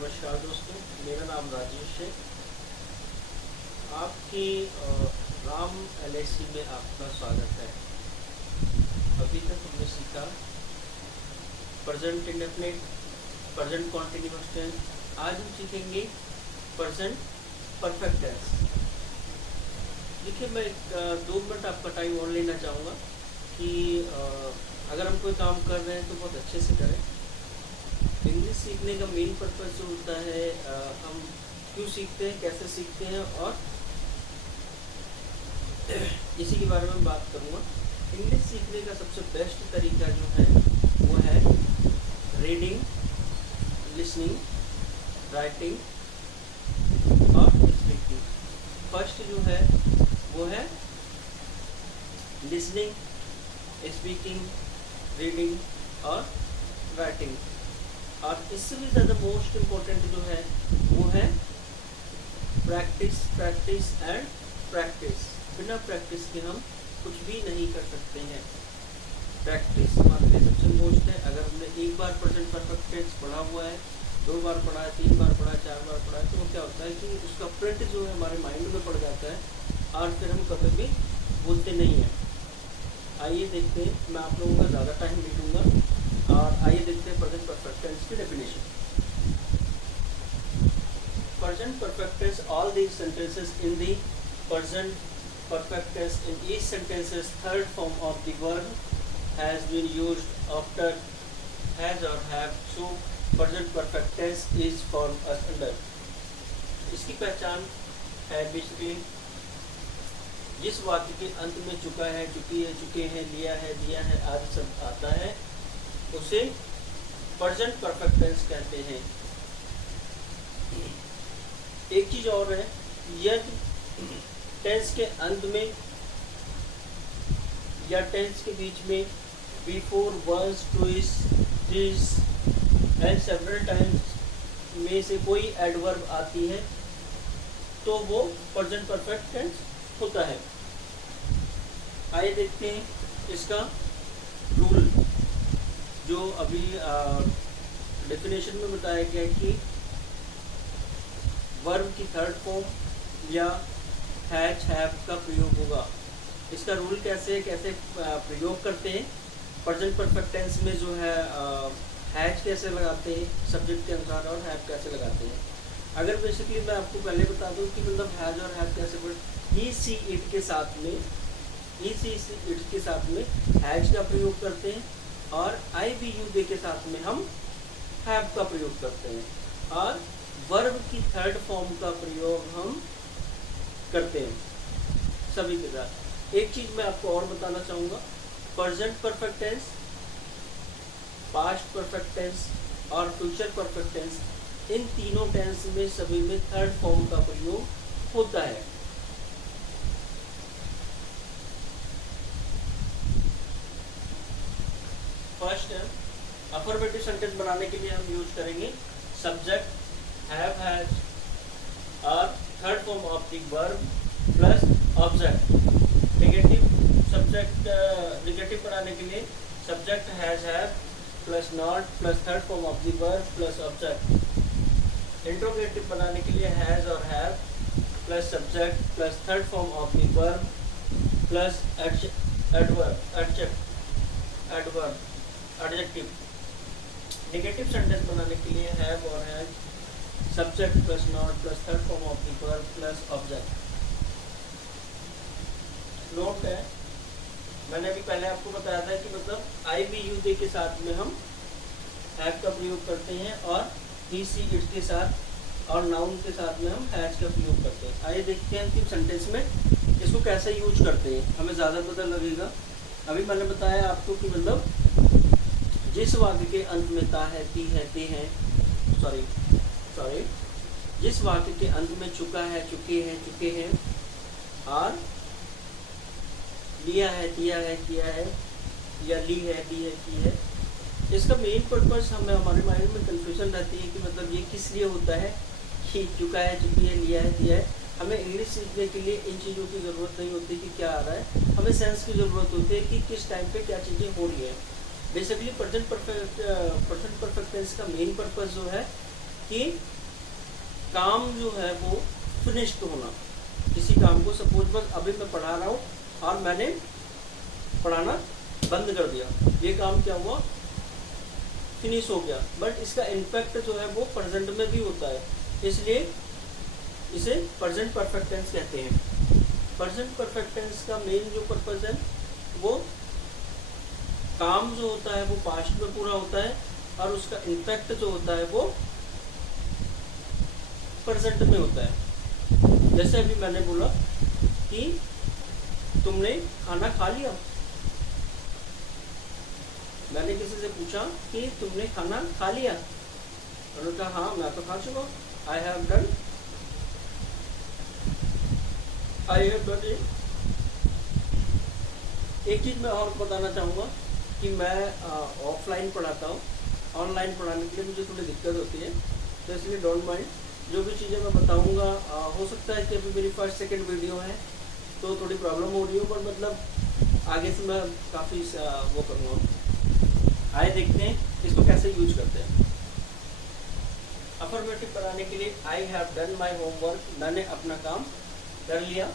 नमस्कार दोस्तों, मेरा नाम राजेश है। आपकी राम एलआईसी में आपका स्वागत है। अभी तक हमने सीखा present indefinite, present continuous tense. आज हम सीखेंगे प्रेजेंट परफेक्ट टेंस। देखिए, मैं 2 मिनट आपका टाइम और लेना चाहूँगा कि अगर हम कोई काम कर रहे हैं तो बहुत अच्छे से करें। इंग्लिश सीखने का मेन पर्पज़ जो होता है, हम क्यों सीखते हैं, कैसे सीखते हैं, और इसी के बारे में बात करूँगा। इंग्लिश सीखने का सबसे बेस्ट तरीका जो है वो है रीडिंग, लिसनिंग, राइटिंग और स्पीकिंग। फर्स्ट जो है वो है लिसनिंग, स्पीकिंग, रीडिंग और राइटिंग। और इससे भी ज़्यादा मोस्ट इम्पोर्टेंट जो है वो है प्रैक्टिस, प्रैक्टिस एंड प्रैक्टिस। बिना प्रैक्टिस के हम कुछ भी नहीं कर सकते हैं। प्रैक्टिस हमारे लिए सबसे मोस्ट है। अगर हमने एक बार प्रेजेंट परफेक्ट टेंस पढ़ा हुआ है, 2 बार पढ़ा है, 3 बार पढ़ा है, 4 बार पढ़ा है, तो वो क्या होता है कि उसका प्रिंट जो है हमारे माइंड में पड़ जाता है और फिर हम कभी भी भूलते नहीं हैं। आइए देखते हैं, मैं आप लोगों का ज़्यादा टाइम नहीं लूँगा और आइए देखते हैं प्रेजेंट परफेक्ट टेंस की definition. Present perfect tense, all these sentences in the present perfect tense, in each sentence's third form of the verb has been used after has or have, so present perfect tense is formed as under। इसकी पहचान है basically जिस वाक्य के अंत में चुका है, चुकी है, चुके हैं, लिया है, दिया है आदि सब आता है उसे प्रेजेंट परफेक्ट टेंस कहते हैं। एक चीज और है, यदि टेंस के अंत में या टेंस के बीच में बिफोर, वंस, ट्वाइस, थ्रिस एंड सेवरल टाइम्स में से कोई एडवर्ब आती है तो वो प्रेजेंट परफेक्ट टेंस होता है। आइए देखते हैं इसका रूल, जो अभी डेफिनेशन में बताया गया कि वर्ब की थर्ड फॉर्म या हैज, हैव का प्रयोग होगा। इसका रूल कैसे प्रयोग करते हैं, प्रेजेंट परफेक्ट टेंस में जो है हैज कैसे लगाते हैं सब्जेक्ट के अनुसार और हैव कैसे लगाते हैं। अगर बेसिकली मैं आपको पहले बता दूं कि मतलब हैज और हैव कैसे ही, सी, इट के साथ में, ही, सी, इट के साथ में हैज का प्रयोग करते हैं और आई, वी, यू, दे के साथ में हम हैव का प्रयोग करते हैं और वर्ब की थर्ड फॉर्म का प्रयोग हम करते हैं सभी के साथ। एक चीज मैं आपको और बताना चाहूँगा, present perfect tense, past perfect tense और फ्यूचर परफेक्ट टेंस, इन तीनों टेंस में सभी में थर्ड फॉर्म का प्रयोग होता है। फर्स्ट है अफर्मेटिव सेंटेंस बनाने के लिए हम यूज करेंगे सब्जेक्ट, हैव, हैज और third form of the verb plus object. Negative subject, negative बनाने के लिए subject has, have plus not plus third form of the verb plus object. Interrogative बनाने के लिए हैज और have plus subject plus third form of the verb plus adjective. Negative sentence बनाने के लिए हैव और has, subject plus not plus third form of the verb plus object. Note है, मैंने अभी पहले आपको बताया था कि मतलब आई, वी, यू, दे के साथ में हम हैव का प्रयोग करते हैं और ही, सी, इट के साथ और नाउन के साथ में हम हैज का प्रयोग करते हैं। आइए देखते हैं अंतिम सेंटेंस में इसको कैसे यूज करते हैं, हमें ज़्यादा पता लगेगा। अभी मैंने बताया आपको कि मतलब जिस वाक्य के अंत में ता है, ती है, ते हैं, सॉरी जिस वाक्य के अंत में चुका है, चुके हैं और लिया है, दिया है, किया है या ली है, दी है, की है, इसका मेन पर्पस हमें हमारे माइंड में कंफ्यूजन रहती है कि मतलब ये किस लिए होता है कि चुका है, चुकी है, लिया है, दिया है। हमें इंग्लिश सीखने के लिए इन चीज़ों की ज़रूरत नहीं होती कि क्या आ रहा है, हमें सेंस की ज़रूरत होती है कि किस टाइम पे क्या चीज़ें हो रही है। बेसिकली प्रेजेंट परफेक्ट टेंस का मेन पर्पस जो है कि काम जो है वो फिनिश्ड होना। किसी काम को सपोज बस अभी मैं पढ़ा रहा हूँ और मैंने पढ़ाना बंद कर दिया, ये काम क्या हुआ, फिनिश हो गया, बट इसका इम्पैक्ट जो है वो प्रेजेंट में भी होता है, इसलिए इसे प्रेजेंट परफेक्ट टेंस कहते हैं। प्रेजेंट परफेक्ट टेंस का मेन जो पर्पज है वो काम जो होता है वो पास्ट में पूरा होता है और उसका इम्पैक्ट जो होता है वो प्रेजेंट में होता है। जैसे अभी मैंने बोला कि तुमने खाना खा लिया, मैंने किसी से पूछा कि तुमने खाना खा लिया, उन्होंने कहा हाँ मैं तो खा चुका, आई हैव डन इट। एक चीज़ मैं और बताना चाहूँगा कि मैं ऑफलाइन पढ़ाता हूँ, ऑनलाइन पढ़ाने के लिए मुझे थोड़ी दिक्कत होती है, तो इसलिए डोंट माइंड। जो भी चीज़ें मैं बताऊँगा हो सकता है कि अभी मेरी फर्स्ट सेकंड वीडियो है तो थोड़ी प्रॉब्लम हो रही हो, पर मतलब आगे से मैं काफ़ी वो करूँगा। आइए देखते हैं इसको कैसे यूज करते हैं। अफर्मेटिव बनाने के लिए I have done my homework, मैंने अपना काम कर लिया।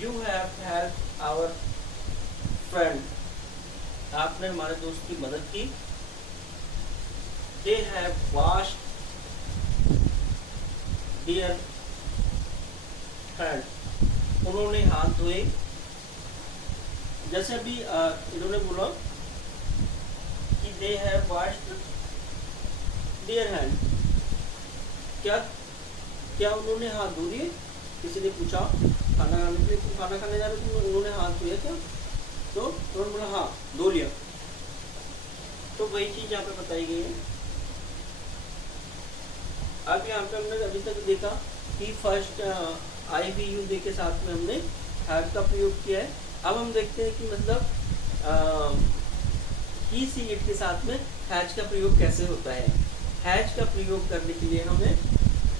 You have help our friend, आपने हमारे दोस्त की मदद की। They have washed their hand, उन्होंने हाथ धोए। जैसे अभी इन्होंने बोला कि they have washed their hand, क्या क्या उन्होंने हाथ धो लिए? किसी ने पूछा खाना खाने के लिए, तुम खाना खाने जा रहे हो, तुम उन्होंने हाथ धोया क्या? तो उन्होंने बोला हाँ धो लिया। तो वही चीज़ यहाँ पे बताई गई है। अब यहाँ पे हमने अभी तक देखा कि first I we you they के साथ में हमने हैव का प्रयोग किया है। अब हम देखते हैं कि मतलब ही सी इट के साथ में हैज का प्रयोग कैसे होता है। हैज का प्रयोग करने के लिए हमें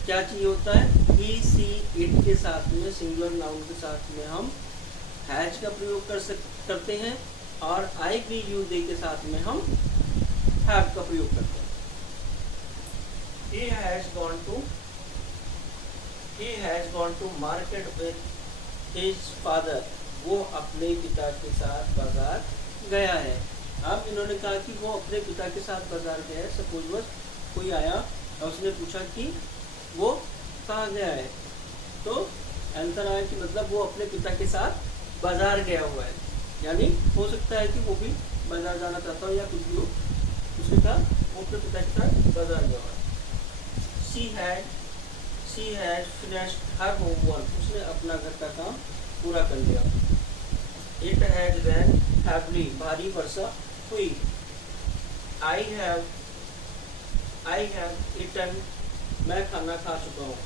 क्या चाहिए होता है, ही सी इट के साथ में सिंगुलर नाउन के साथ में हम हैज का प्रयोग करते हैं और आई वी यू दे के साथ में हम हैव का प्रयोग करते हैं। He has gone to market with his father, वो अपने पिता के साथ बाजार गया है। अब इन्होंने कहा कि वो अपने पिता के साथ बाजार गया है। सपोज बस कोई आया और उसने पूछा कि वो कहाँ गया है, तो आंसर आया कि मतलब वो अपने पिता के साथ बाजार गया हुआ है, यानी हो सकता है कि वो भी बाजार जाना चाहता हो या कुछ भी हो, उसने कहा वो अपने पिता के साथ बाजार गया हुआ है। She had finished her homework, उसने अपना घर का काम पूरा कर लिया। It had rained heavily, भारी वर्षा हुई। I have eaten, मैं खाना खा चुका हूँ।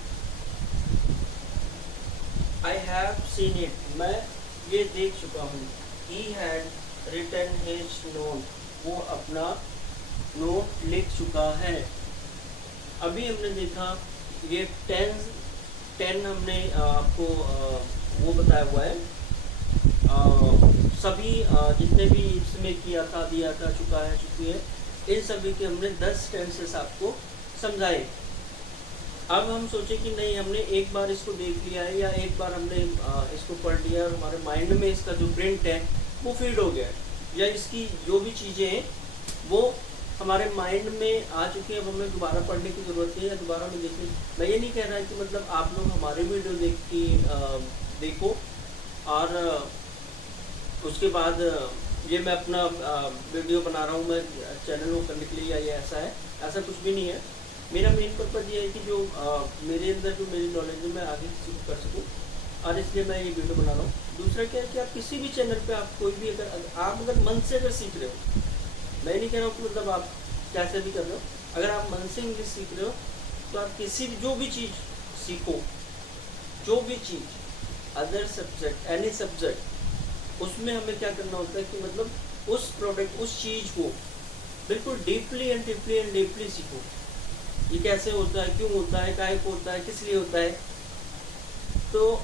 I have seen it, मैं ये देख चुका हूँ। He had written his note, वो अपना नोट लिख चुका है। अभी हमने देखा ये टेन हमने आपको वो बताया हुआ है, सभी जितने भी इसमें किया था, दिया था, चुका है, चुकी है, इन सभी के हमने 10 टेंसेस आपको समझाए। अब हम सोचे कि नहीं हमने एक बार इसको देख लिया है या एक बार हमने इसको पढ़ लिया और हमारे माइंड में इसका जो प्रिंट है वो फीड हो गया है, या इसकी जो भी चीज़ें हैं वो हमारे माइंड में आ चुकी है, अब हमें दोबारा पढ़ने की ज़रूरत है या दोबारा में देखने। मैं ये नहीं कह रहा कि मतलब आप लोग हमारे वीडियो देखो और उसके बाद ये मैं अपना वीडियो बना रहा हूँ मैं चैनल को करने के लिए, या ये ऐसा है, ऐसा कुछ भी नहीं है। मेरा मेन पर्पज़ ये है कि जो मेरे अंदर जो मेरी नॉलेज है मैं आगे किसी को कर सकूँ, और इसलिए मैं ये वीडियो बना रहा हूँ। दूसरा क्या है कि आप किसी भी चैनल पे आप कोई भी अगर मन से अगर सीख रहे हो, मैं नहीं कह रहा हूँ कि मतलब आप कैसे भी कर रहे हो, अगर आप मन से इंग्लिश सीख रहे हो तो आप किसी भी जो भी चीज़ सीखो, जो भी चीज़ अदर सब्जेक्ट एनी सब्जेक्ट, उसमें हमें क्या करना होता है कि मतलब उस प्रोडक्ट उस चीज़ को बिल्कुल डीपली एंड डीपली सीखो। ये कैसे होता है, क्यों होता है, काहे को होता है, किस लिए होता है, तो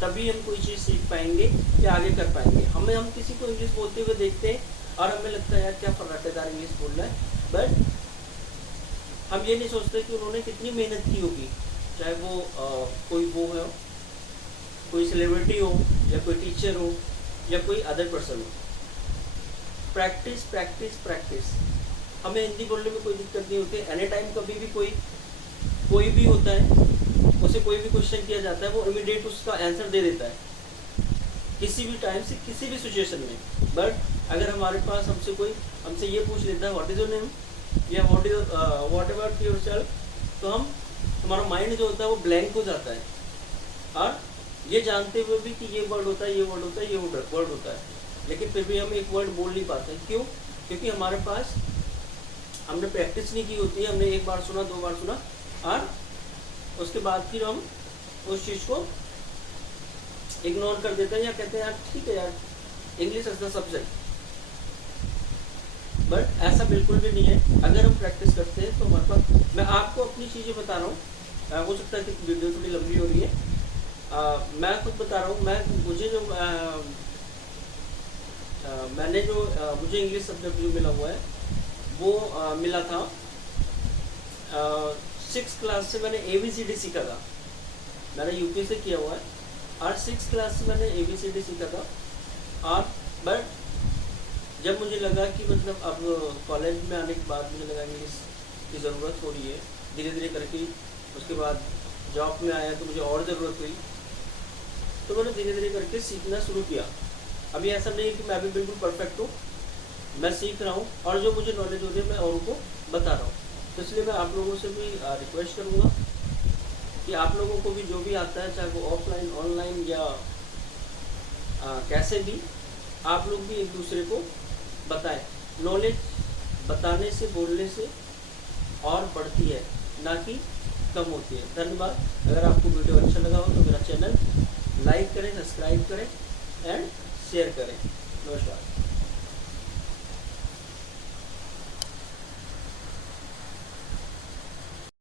तभी हम कोई चीज़ सीख पाएंगे या आगे कर पाएंगे। हम किसी को इंग्लिश बोलते हुए देखते हैं और हमें लगता है यार क्या फर्राटेदार इंग्लिश बोल रहा है, बट हम ये नहीं सोचते कि उन्होंने कितनी मेहनत की होगी, चाहे वो कोई वो है, कोई सेलिब्रिटी हो या कोई टीचर हो या कोई अदर पर्सन हो। Practice practice practice. हमें हिंदी बोलने में कोई दिक्कत नहीं होती। एनी टाइम कभी भी कोई भी होता है, उसे कोई भी क्वेश्चन किया जाता है, वो इमीडिएट उसका आंसर दे देता है किसी भी टाइम से किसी भी सिचुएशन में। बट अगर हमारे पास हमसे ये पूछ लेता है व्हाट इज योर नेम या व्हाट अबाउट योर सेल्फ, तो हमारा माइंड जो होता है वो ब्लैंक हो जाता है, और ये जानते हुए भी कि ये वर्ड होता है, ये वर्ड होता है, ये वर्ड होता है, लेकिन फिर भी हम एक वर्ड बोल नहीं पाते। क्यों? क्योंकि हमारे पास हमने प्रैक्टिस नहीं की होती है। हमने एक बार सुना, दो बार सुना, और उसके बाद फिर हम उस चीज़ को इग्नोर कर देते हैं या कहते हैं यार ठीक है यार, English is the subject. But ऐसा बिल्कुल भी नहीं है। अगर हम प्रैक्टिस करते हैं तो हमारे पास, मैं आपको अपनी चीज़ें बता रहा हूँ, हो सकता है कि वीडियो थोड़ी लंबी हो रही है। मैं खुद बता रहा हूँ, मुझे इंग्लिश सब्जेक्ट जो मिला हुआ है वो मिला था 6th क्लास से। मैंने ABCD सीखा था, मैंने यूपी से किया हुआ है, और 6th क्लास से मैंने ABCD सीखा था। और बट जब मुझे लगा कि मतलब अब कॉलेज में आने के बाद मुझे लगा इंग्लिश की ज़रूरत हो रही है, धीरे धीरे करके उसके बाद जॉब में आया तो मुझे और ज़रूरत हुई, तो मैंने धीरे धीरे करके सीखना शुरू किया। अभी ऐसा नहीं है कि मैं अभी बिल्कुल परफेक्ट हूँ, मैं सीख रहा हूँ, और जो मुझे नॉलेज हो रही है मैं औरों को बता रहा हूँ। तो इसलिए मैं आप लोगों से भी रिक्वेस्ट करूँगा कि आप लोगों को भी जो भी आता है, चाहे वो ऑफलाइन, ऑनलाइन या कैसे भी, आप लोग भी एक दूसरे को बताएं। नॉलेज बताने से, बोलने से और बढ़ती है, ना कि कम होती है। धन्यवाद। अगर आपको वीडियो अच्छा लगा हो तो मेरा चैनल लाइक करें, सब्सक्राइब करें एंड शेयर करें। नमस्कार।